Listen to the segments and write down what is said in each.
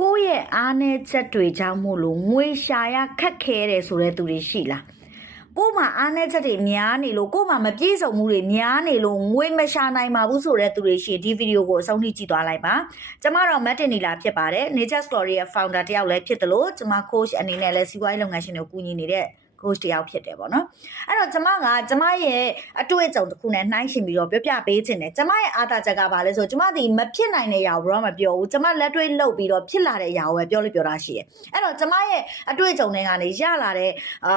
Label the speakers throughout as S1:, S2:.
S1: ကိုယ့်ရဲ့အားနည်းချက်တွေကြောင့်မို့လို့ငွေရှာရခက်ခဲတယ်ဆိုတဲ့သူတွေရှိလားကို့မှာအားနည်းချက်တွေများနေလို့ကို့မှာမပြည့်စုံမှုတွေများနေလို့ငွေမရှာနိုင်ပါဘူးဆိုတဲ့သူတွေရှိရင်ဒီဗီဒီယိုကိုအဆုံးထိကြည့်သွားလိုက်ပါကျမတော့မတ်တင်နီလာဖြစ်ပါတယ် Nature Story ရဲ့ founder တယောက်လည်းဖြစ်တယ်လို့ကျမ coach အနေနဲ့လည်းစီးပွားရေးလုပ်ငန်းရှင်တွေကိုကူညီနေတဲ့ coach တယောက်ဖြစ်တယ်ပေါ့နော်အဲ့တော့ကျမကကျမရဲ့အတွေ့အကြုံတစ်ခုနဲ့နှိုင်းရှင်ပြီးတော့ပြောပြပေးခြင်းတယ်ကျမရဲ့အားသာချက်ကဘာလဲဆိုကျမဒီမဖြစ်နိုင်တဲ့အရာကိုတော့မပြောဘူးကျမလက်တွေ့လုပ်ပြီးတော့ဖြစ်လာတဲ့အရာကိုပဲပြောလို့ပြောတာရှိတယ်အဲ့တော့ကျမရဲ့အတွေ့အကြုံတွေကနေရလာတဲ့အာ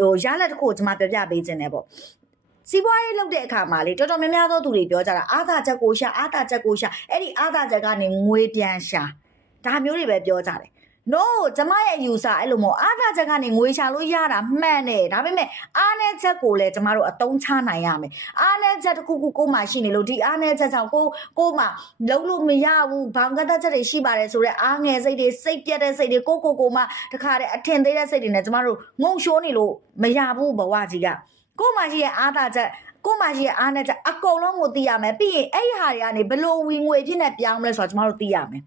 S1: ဟိုရလက်တစ်ခုကိုကျမပြောပြပေးခြင်းတယ်ပေါ့စီးပွားရေးလုပ်တဲ့အခါမှာလေတော်တော်များများသောသူတွေပြောကြတာအာသာချက်ကိုရှာအာသာချက်ကိုရှာအဲ့ဒီအာသာချက်ကနေငွေပြန်ရှာဒါမျိုးတွေပဲပြောကြတယ် no ကျမရဲ့အယူဆအဲ့လိုမဟုတ်အားသာချက်ကနေငွေရှာလို့ရတာမှန်တယ်ဒါပေမဲ့အားနည်းချက်ကိုလည်းကျမတို့အသုံးချနိုင်ရမယ်အားနည်းချက်တစ်ခုခုကိုယ်မှရှိနေလို့ဒီအားနည်းချက်ကြောင့်ကိုကိုမှလုံးလို့မရဘူးဘောင်ကတချက်တွေရှိပါတယ်ဆိုတော့အားငယ်စိတ်တွေစိတ်ပြတ်တဲ့စိတ်တွေကိုကိုကိုမှတခါတည်းအထင်သေးတဲ့စိတ်တွေနဲ့ကျမတို့ငုံရှိုးနေလို့မရဘူးဘဝကြီးကကိုမှရှိရဲ့အားသာချက်ကိုမှရှိရဲ့အားနည်းချက်အကုန်လုံးကိုသိရမယ်ပြီးရင်အဲ့ဒီဟာတွေကနေဘလို့ဝင်ငွေဖြစ်နေပြောင်းမလဲဆိုတော့ကျမတို့သိရမယ်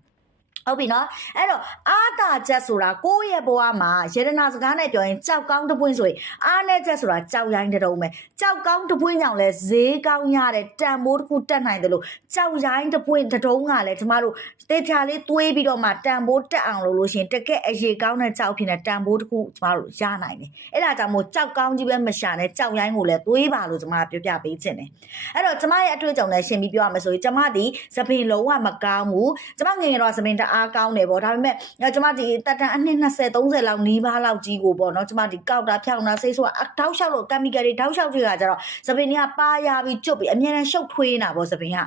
S1: ဟုတ်ပြီနော်အဲ့တော့အာတာချက်ဆိုတာကိုယ့်ရဲ့ဘဝမှာယေဒနာစကားနဲ့ပြောရင်ကြောက်ကောင်းတစ်ပွင့်ဆိုရင်အားနဲ့ချက်ဆိုတာကြောက်ရိုင်းတစ်တုံးပဲကြောက်ကောင်းတစ်ပွင့်ကြောင့်လဲဈေးကောင်းရတဲ့တန်မိုးတစ်ခုတက်နိုင်တယ်လို့ကြောက်ရိုင်းတစ်ပွင့်တစ်တုံးကလည်းကျမတို့တေချာလေးသွေးပြီးတော့မှတန်မိုးတက်အောင်လုပ်လို့ရှရင်တကက်အရေကောင်းတဲ့ကြောက်ဖြစ်နေတန်မိုးတစ်ခုကျမတို့ရနိုင်တယ်အဲ့ဒါကြောင့်မို့ကြောက်ကောင်းကြီးပဲမရှာနဲ့ကြောက်ရိုင်းကိုလည်းသွေးပါလို့ကျမကပြောပြပေးခြင်းတယ်အဲ့တော့ကျမရဲ့အတွေ့အကြုံနဲ့ရှင်းပြီးပြောရမယ်ဆိုရင်ကျမဒီသပင်လုံးဝမကောင်းဘူးကျမငယ်ငယ်တော့သပင်တအားကောင်းတယ်ပေါ့ဒါပေမဲ့ကျမဒီတက်တန်အနှစ်20 30လောက်နီးပါးလောက်ကြီးကိုပေါ့နော်ကျမဒီကောက်တာဖြောင်းတာစိတ်ဆိုးအထောက်လျှောက်လို့ကက်မီကယ်တွေထောက်လျှောက်တွေကကြတော့သပင်တွေကပါရပြီးကျွတ်ပြီးအများနဲ့ရှုပ်ထွေးနေတာပေါ့သပင်က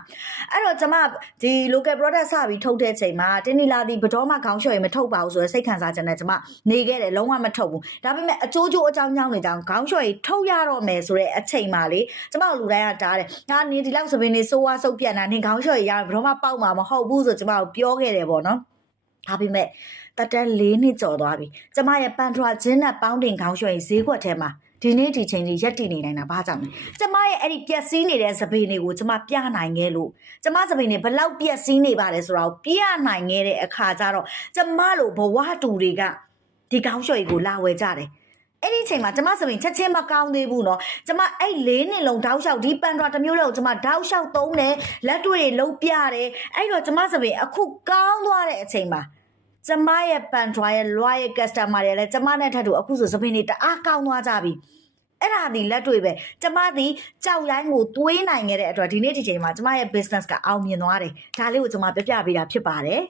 S1: အဲ့တော့ကျမဒီ local product စပြီးထုတ်တဲ့ချိန်မှာတင်းနီလာဒီဘတော်မှခေါင်းလျှော်ရင်မထုတ်ပါဘူးဆိုတော့စိတ်ခံစားချက်နဲ့ကျမနေခဲ့တယ်လုံးဝမထုတ်ဘူးဒါပေမဲ့အချိုးချိုးအကြောင်းကြောင်းတွေကြောင့်ခေါင်းလျှော်ရင်ထုတ်ရတော့မယ်ဆိုတဲ့အချိန်မှာလေကျမတို့လူတိုင်းကတားတယ်ငါနေဒီလောက်သပင်တွေစိုးဝါးစုပ်ပြန်တာနေခေါင်းလျှော်ရရဘတော်မှပေါက်မှာမဟုတ်ဘူးဆိုကျမတို့ပြောခဲ့တယ်ပေါ့နော် ဒါပေမဲ့တက်တန်း၄နှစ်ကျော်သွားပြီကျမရဲ့ပန်ထရာဂျင်းနဲ့ပေါင်းတင်ခေါင်းရွှဲဈေးကွက်ထဲမှာဒီနေ့ဒီချိန်ကြီးရက်တည်နေနိုင်တာဘာကြောင့်လဲကျမရဲ့အဲ့ဒီပျက်စီးနေတဲ့သပင်တွေကိုကျမပြနိုင်ခဲ့လို့ကျမသပင်တွေဘလောက်ပျက်စီးနေပါလဲဆိုတာကိုပြနိုင်ခဲ့တဲ့အခါကျတော့ကျမလိုဘဝတူတွေကဒီခေါင်းရွှဲကိုလာဝယ်ကြတယ် အဲ့ဒီအချိန်မှာကျမဆိုရင်ချက်ချင်းမကောင်းသေးဘူးနော်ကျမအဲ့လေးနှစ်လုံးတောက်လျှောက်ဒီပန်ဒရာတစ်မျိုးလုံးကျမတောက်လျှောက်သုံးတယ်လက်တွေလုံပြတယ်အဲ့တော့ကျမဆိုရင်အခုကောင်းသွားတဲ့အချိန်မှာကျမရဲ့ပန်ဒရာရဲ့လွားရဲ့ customer တွေလည်းကျမနဲ့ထပ်တူအခုဆိုစပင်းတွေတအားကောင်းသွားကြပြီအဲ့ဒါဒီလက်တွေပဲကျမဒီကြောက်ရိုင်းကိုတွေးနိုင်ခဲ့တဲ့အတွက်ဒီနေ့ဒီချိန်မှာကျမရဲ့ business ကအောင်မြင်သွားတယ်ဒါလေးကိုကျမပြပြပေးတာဖြစ်ပါတယ်